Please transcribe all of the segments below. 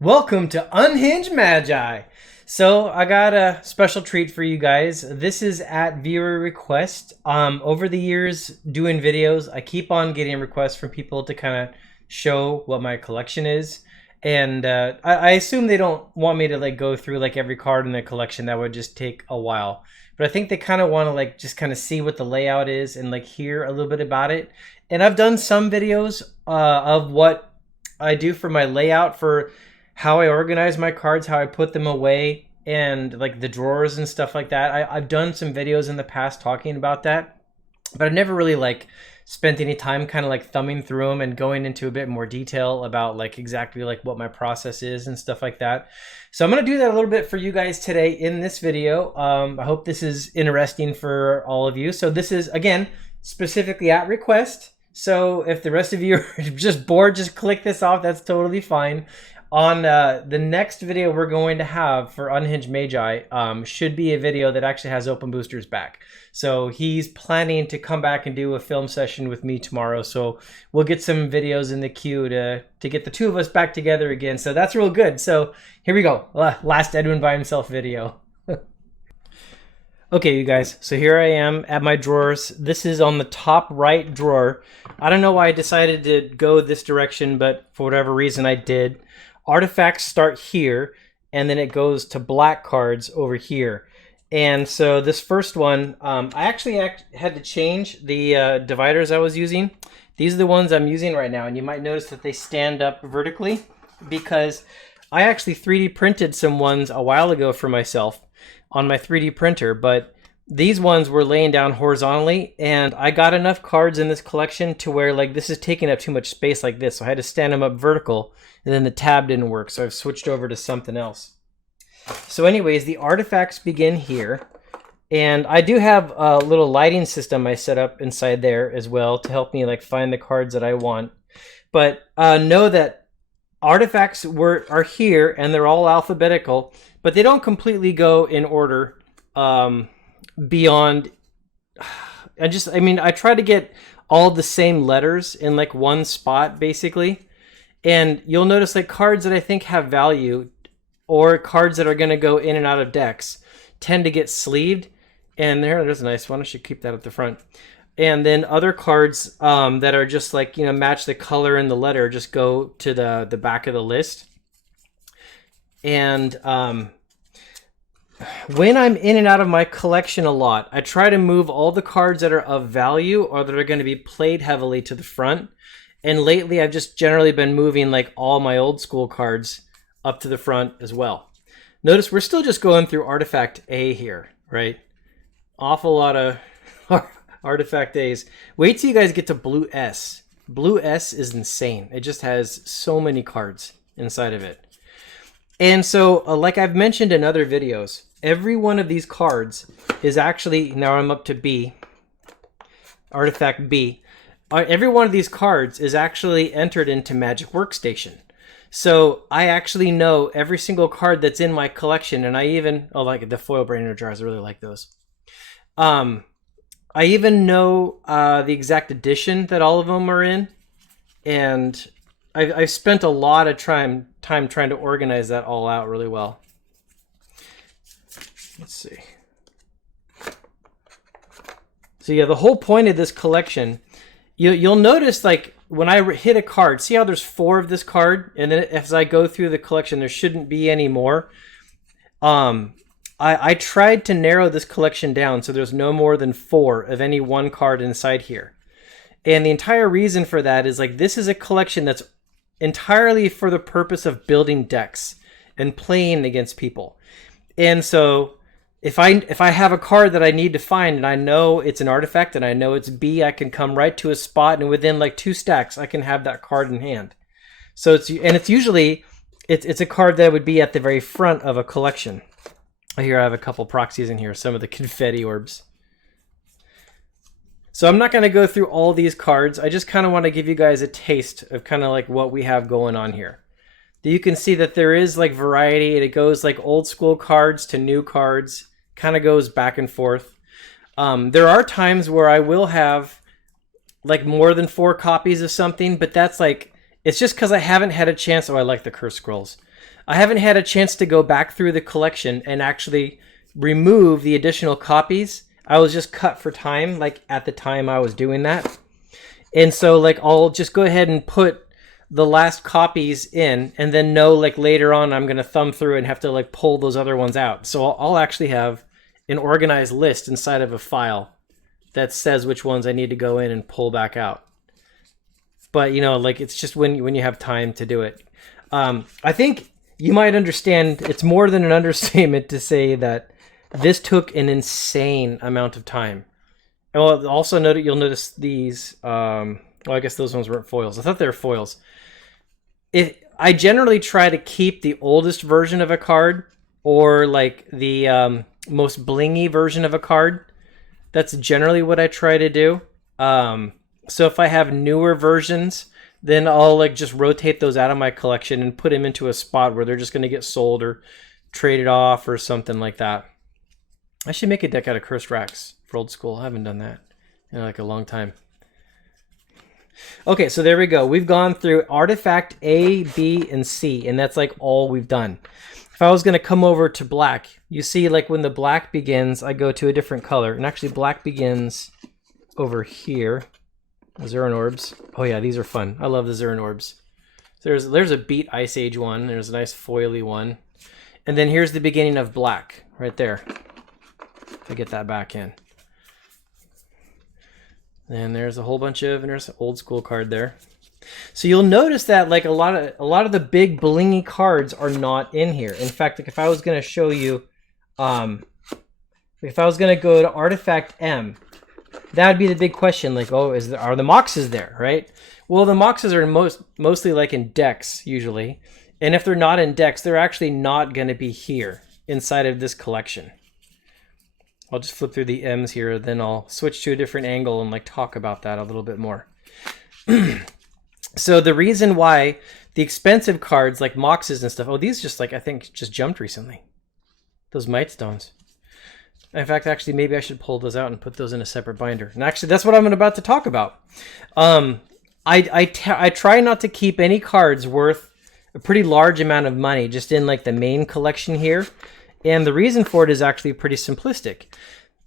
Welcome to Unhinged Magi. So I got a special treat for you guys. This is at viewer request. Over the years doing videos, I keep on getting requests from people to kind of show what my collection is. And I assume they don't want me to like go through like every card in the collection. That would just take a while. But I think they kind of want to like just kind of see what the layout is and like hear a little bit about it. And I've done some videos of what I do for my layout for how I organize my cards, how I put them away, and like the drawers and stuff like that. I've done some videos in the past talking about that, but I've never really like spent any time kind of like thumbing through them and going into a bit more detail about like exactly like what my process is and stuff like that. So I'm going to do that a little bit for you guys today in this video. I hope this is interesting for all of you. So this is, again, specifically at request. So if the rest of you are just bored, just click this off. That's totally fine. On the next video we're going to have for Unhinged Magi should be a video that actually has Open Boosters back. So he's planning to come back and do a film session with me tomorrow. So we'll get some videos in the queue to get the two of us back together again. So that's real good. So here we go. Last Edwin by himself video. Okay, you guys, so here I am at my drawers. This is on the top right drawer. I don't know why I decided to go this direction, but for whatever reason I did. Artifacts start here, and then it goes to black cards over here. And so this first one, I actually had to change the dividers I was using. These are the ones I'm using right now, and you might notice that they stand up vertically because I actually 3D printed some ones a while ago for myself on my 3D printer, but these ones were laying down horizontally, and I got enough cards in this collection to where like this is taking up too much space like this, so I had to stand them up vertical, and then the tab didn't work, so I've switched over to something else. So anyways, the artifacts begin here, and I do have a little lighting system I set up inside there as well to help me like find the cards that I want. But know that artifacts are here, and they're all alphabetical, but they don't completely go in order beyond. I try to get all the same letters in like one spot basically. And you'll notice like cards that I think have value or cards that are going to go in and out of decks tend to get sleeved. And there's a nice one. I should keep that at the front. And then other cards that are just like, match the color and the letter just go to the back of the list. And when I'm in and out of my collection a lot, I try to move all the cards that are of value or that are going to be played heavily to the front. And lately, I've just generally been moving like all my old school cards up to the front as well. Notice we're still just going through Artifact A here, right? Awful lot of Artifact A's. Wait till you guys get to Blue S. Blue S is insane. It just has so many cards inside of it. And so, like I've mentioned in other videos, every one of these cards is actually, now I'm up to B, Artifact B. Every one of these cards is actually entered into Magic Workstation. So I actually know every single card that's in my collection, and I even, like the foil brainer jars, I really like those. I even know the exact edition that all of them are in, and I've spent a lot of time trying to organize that all out really well. Let's see. So yeah, the whole point of this collection, you'll notice like when I hit a card, see how there's 4 of this card, and then as I go through the collection, there shouldn't be any more. I tried to narrow this collection down so there's no more than 4 of any one card inside here. And the entire reason for that is like this is a collection that's entirely for the purpose of building decks and playing against people. And so if I have a card that I need to find and I know it's an artifact and I know it's B, I can come right to a spot and within like 2 stacks I can have that card in hand. So it's usually a card that would be at the very front of a collection. Here I have a couple proxies in here, some of the confetti orbs. So I'm not going to go through all these cards. I just kind of want to give you guys a taste of kind of like what we have going on here. You can see that there is like variety. It goes like old school cards to new cards, kind of goes back and forth. There are times where I will have like more than 4 copies of something, but that's like, it's just because I haven't had a chance. Oh, I like the curse scrolls. I haven't had a chance to go back through the collection and actually remove the additional copies. I was just cut for time, like at the time I was doing that. And so like I'll just go ahead and put the last copies in, and then know like later on I'm going to thumb through and have to like pull those other ones out. So I'll actually have an organized list inside of a file that says which ones I need to go in and pull back out. But you know, like it's just when you have time to do it. I think you might understand it's more than an understatement to say that this took an insane amount of time. And also you'll notice these, well, I guess those ones weren't foils. I thought they were foils. I generally try to keep the oldest version of a card, or like the most blingy version of a card. That's generally what I try to do. So if I have newer versions, then I'll like just rotate those out of my collection and put them into a spot where they're just going to get sold or traded off or something like that. I should make a deck out of cursed racks for old school. I haven't done that in like a long time. Okay, so there we go. We've gone through artifact A, B, and C, and that's like all we've done. If I was going to come over to black, you see like when the black begins, I go to a different color. And actually black begins over here. Zerun orbs. Oh yeah, these are fun. I love the Zerun orbs. There's a Beat Ice Age one. There's a nice foily one. And then here's the beginning of black right there. To get that back in. And there's a whole bunch of, and there's an old school card there. So you'll notice that like a lot of the big blingy cards are not in here. In fact, like if I was going to show you, if I was going to go to Artifact M, that would be the big question. Like, oh, are the Moxes there, right? Well, the Moxes are mostly like in decks usually, and if they're not in decks, they're actually not going to be here inside of this collection. I'll just flip through the M's here, then I'll switch to a different angle and like talk about that a little bit more. So the reason why the expensive cards like Moxes and stuff, oh, these just like, I think just jumped recently. Those Might Stones. In fact, actually, maybe I should pull those out and put those in a separate binder. And actually, that's what I'm about to talk about. I try not to keep any cards worth a pretty large amount of money just in like the main collection here. And the reason for it is actually pretty simplistic.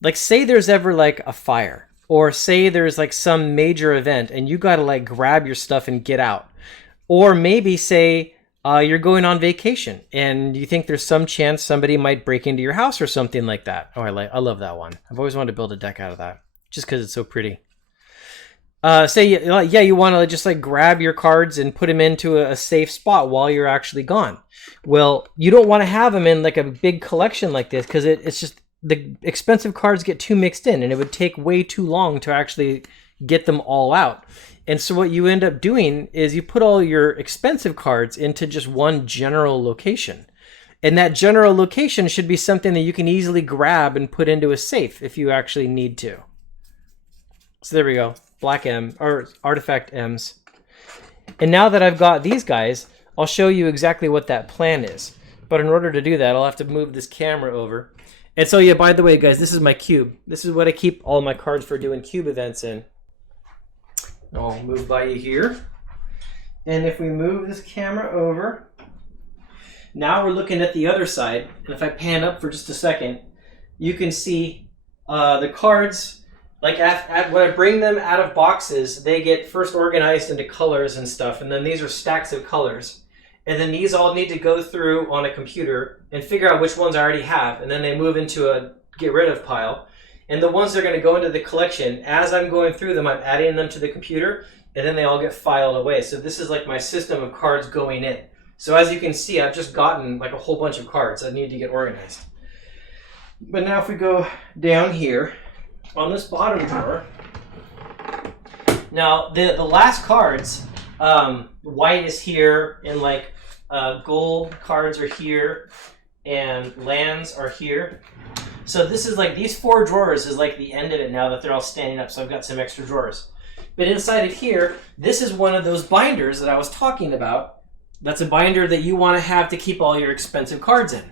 Like say there's ever like a fire, or say there's like some major event and you got to like grab your stuff and get out. Or maybe say you're going on vacation and you think there's some chance somebody might break into your house or something like that. Oh, I love that one. I've always wanted to build a deck out of that just because it's so pretty. Say, yeah, you want to just like grab your cards and put them into a safe spot while you're actually gone. Well, you don't want to have them in like a big collection like this because it's just the expensive cards get too mixed in and it would take way too long to actually get them all out. And so what you end up doing is you put all your expensive cards into just one general location. And that general location should be something that you can easily grab and put into a safe if you actually need to. So there we go. Black M, or Artifact M's. And now that I've got these guys, I'll show you exactly what that plan is. But in order to do that, I'll have to move this camera over. And so yeah, by the way, guys, this is my cube. This is what I keep all my cards for doing cube events in. I'll move by you here. And if we move this camera over, now we're looking at the other side. And if I pan up for just a second, you can see the cards. Like when I bring them out of boxes, they get first organized into colors and stuff, and then these are stacks of colors. And then these all need to go through on a computer and figure out which ones I already have, and then they move into a get rid of pile. And the ones that are going to go into the collection, as I'm going through them, I'm adding them to the computer, and then they all get filed away. So this is like my system of cards going in. So as you can see, I've just gotten like a whole bunch of cards that need to get organized. But now if we go down here, on this bottom drawer, now the last cards, white is here, and like gold cards are here, and lands are here. So this is like, these 4 drawers is like the end of it now that they're all standing up, so I've got some extra drawers. But inside of here, this is one of those binders that I was talking about. That's a binder that you want to have to keep all your expensive cards in.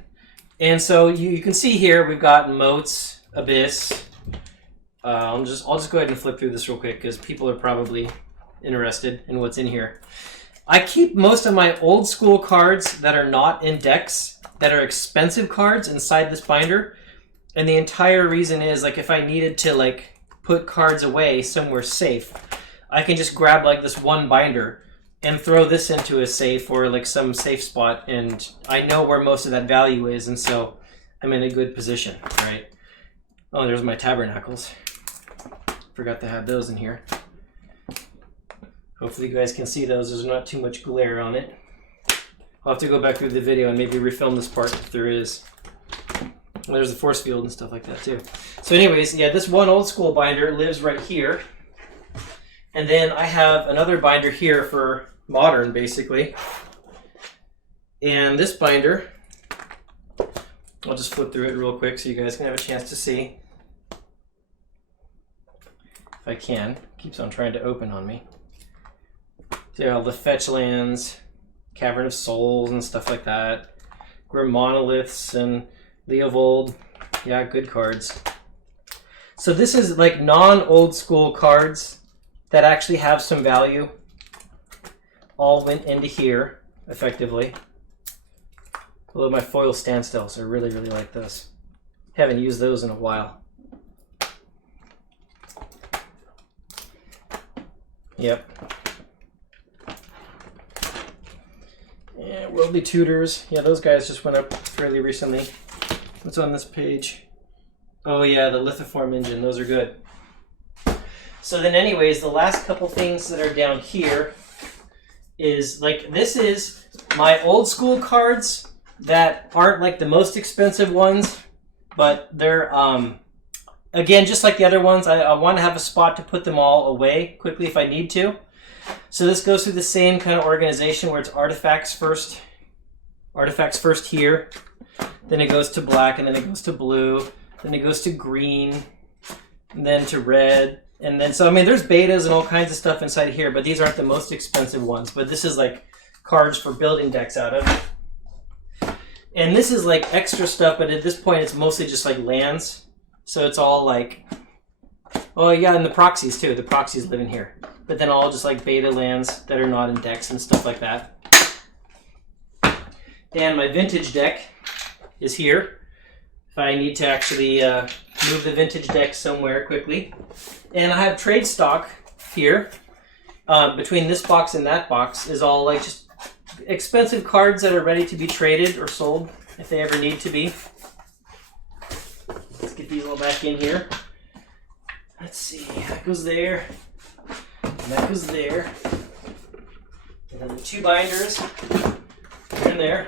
And so you can see here, we've got Moats, Abyss. I'll just go ahead and flip through this real quick because people are probably interested in what's in here. I keep most of my old school cards that are not in decks, that are expensive cards, inside this binder. And the entire reason is, like, if I needed to, like, put cards away somewhere safe, I can just grab, like, this one binder and throw this into a safe or, like, some safe spot, and I know where most of that value is, and so I'm in a good position, right? Oh, there's my tabernacles. Forgot to have those in here. Hopefully you guys can see those. There's not too much glare on it. I'll have to go back through the video and maybe refilm this part if there is. Well, there's the force field and stuff like that too. So anyways, yeah, this one old school binder lives right here. And then I have another binder here for modern, basically. And this binder, I'll just flip through it real quick so you guys can have a chance to see. If I can. It keeps on trying to open on me. So all the fetch lands, Cavern of Souls and stuff like that. Grim Monoliths and Leovold. Yeah, good cards. So this is like non-old school cards that actually have some value. All went into here, effectively. Although my foil standstills, I really, really like those. Haven't used those in a while. Yep. Yeah, Worldly Tutors. Yeah, those guys just went up fairly recently. What's on this page? Oh yeah, the Lithoform engine. Those are good. So then anyways, the last couple things that are down here is, like, this is my old school cards that aren't like the most expensive ones, but they're, again, just like the other ones, I want to have a spot to put them all away quickly if I need to. So this goes through the same kind of organization where it's artifacts first here, then it goes to black, and then it goes to blue, then it goes to green, and then to red, and then, so I mean, there's betas and all kinds of stuff inside here, but these aren't the most expensive ones, but this is like cards for building decks out of. And this is like extra stuff, but at this point it's mostly just like lands. So it's all like, oh yeah, and the proxies too. The proxies live in here. But then all just like beta lands that are not in decks and stuff like that. And my vintage deck is here. If I need to actually move the vintage deck somewhere quickly. And I have trade stock here. Between this box and that box is all like just expensive cards that are ready to be traded or sold if they ever need to be. Let's get these all back in here. Let's see, that goes there, and that goes there. And then the two binders are in there.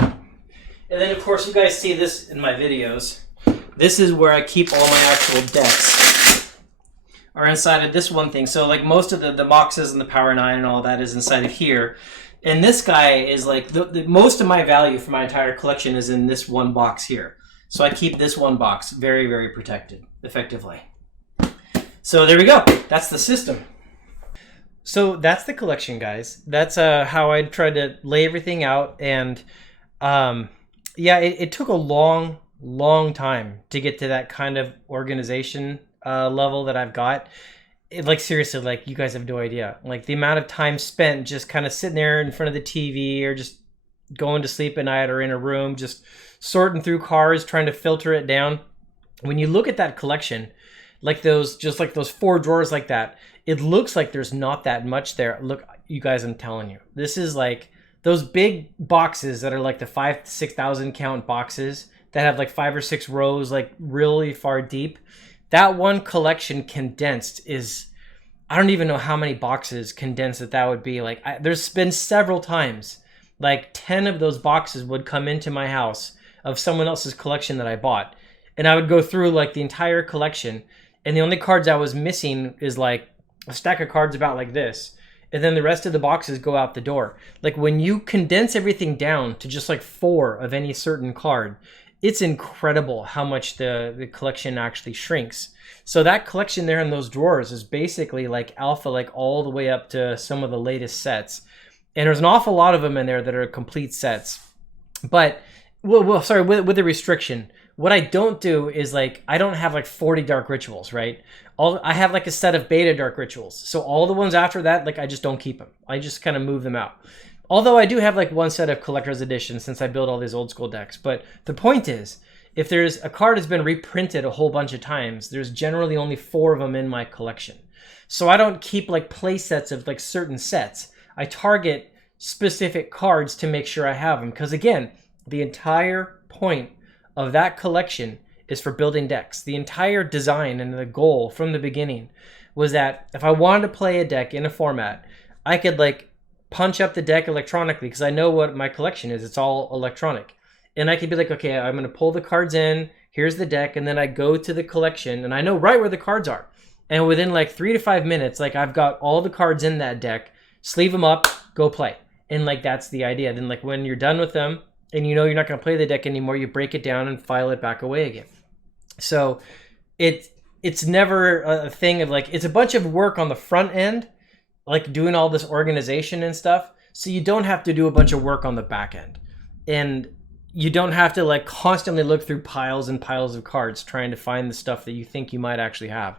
And then of course you guys see this in my videos. This is where I keep all my actual decks. Are inside of this one thing. So like most of the boxes and the Power 9 and all that is inside of here. And this guy is like, the most of my value for my entire collection is in this one box here. So I keep this one box very, very protected, effectively. So there we go. That's the system. So that's the collection, guys. That's how I tried to lay everything out. And yeah, it took a long, long time to get to that kind of organization level that I've got. Like seriously, like you guys have no idea. Like the amount of time spent just kind of sitting there in front of the TV or just going to sleep at night or in a room, just sorting through cards, trying to filter it down. When you look at that collection, like those, just like those 4 drawers like that, it looks like there's not that much there. Look, you guys, I'm telling you, this is like those big boxes that are like the 5,000 to 6,000 count boxes that have like 5 or 6 rows, like really far deep. That one collection condensed is, I don't even know how many boxes condensed that would be. Like there's been several times, like 10 of those boxes would come into my house of someone else's collection that I bought. And I would go through like the entire collection. And the only cards I was missing is like a stack of cards about like this. And then the rest of the boxes go out the door. Like when you condense everything down to just like 4 of any certain card, it's incredible how much the collection actually shrinks. So that collection there in those drawers is basically like alpha, like all the way up to some of the latest sets. And there's an awful lot of them in there that are complete sets. But, well sorry, with a restriction. What I don't do is like, I don't have like 40 dark rituals, right? I have like a set of beta dark rituals. So all the ones after that, like I just don't keep them. I just kind of move them out. Although I do have like one set of collector's editions since I build all these old school decks. But the point is, if there's a card has been reprinted a whole bunch of times, there's generally only 4 of them in my collection. So I don't keep like play sets of like certain sets. I target specific cards to make sure I have them. Because again, the entire point of that collection is for building decks. The entire design and the goal from the beginning was that if I wanted to play a deck in a format, I could like punch up the deck electronically because I know what my collection is. It's all electronic. And I could be like, okay, I'm going to pull the cards in. Here's the deck. And then I go to the collection and I know right where the cards are. And within like 3 to 5 minutes, like I've got all the cards in that deck, sleeve them up, go play. And like, that's the idea. Then like when you're done with them and you know you're not going to play the deck anymore, you break it down and file it back away again. So it's never a thing of like, it's a bunch of work on the front end, like doing all this organization and stuff. So you don't have to do a bunch of work on the back end. And you don't have to like constantly look through piles and piles of cards trying to find the stuff that you think you might actually have.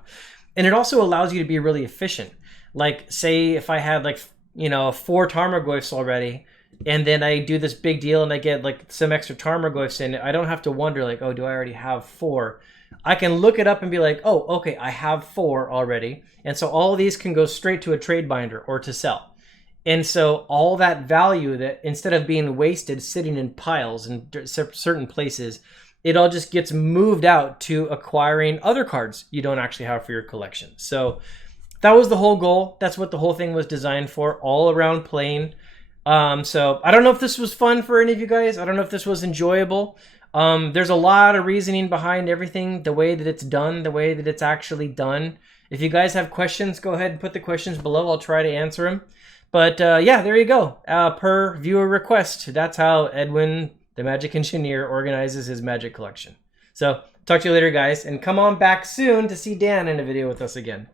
And it also allows you to be really efficient. Like say if I had like, 4 Tarmogoyfs already, and then I do this big deal and I get like some extra Tarmogoyfs in it, I don't have to wonder like, oh, do I already have 4? I can look it up and be like, oh, okay, I have 4 already. And so all of these can go straight to a trade binder or to sell. And so all that value that instead of being wasted sitting in piles in certain places, it all just gets moved out to acquiring other cards you don't actually have for your collection. So that was the whole goal. That's what the whole thing was designed for, all around playing. So I don't know if this was fun for any of you guys. I don't know if this was enjoyable. There's a lot of reasoning behind everything, the way that it's done, the way that it's actually done. If you guys have questions, go ahead and put the questions below. I'll try to answer them. But yeah, there you go. Per viewer request, that's how Edwin, the Magic Engineer, organizes his Magic collection. So talk to you later, guys. And come on back soon to see Dan in a video with us again.